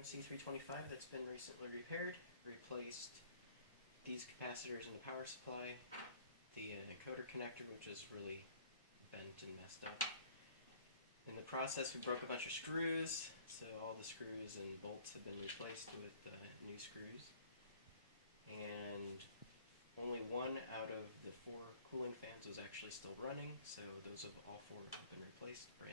AMC325 that's been recently repaired. Replaced these capacitors in the power supply, the encoder connector, which is really bent and messed up. In the process, we broke a bunch of screws, so all the screws and bolts have been replaced with new screws. And only one out of the 4 cooling fans was actually still running, so those of all 4 have been replaced right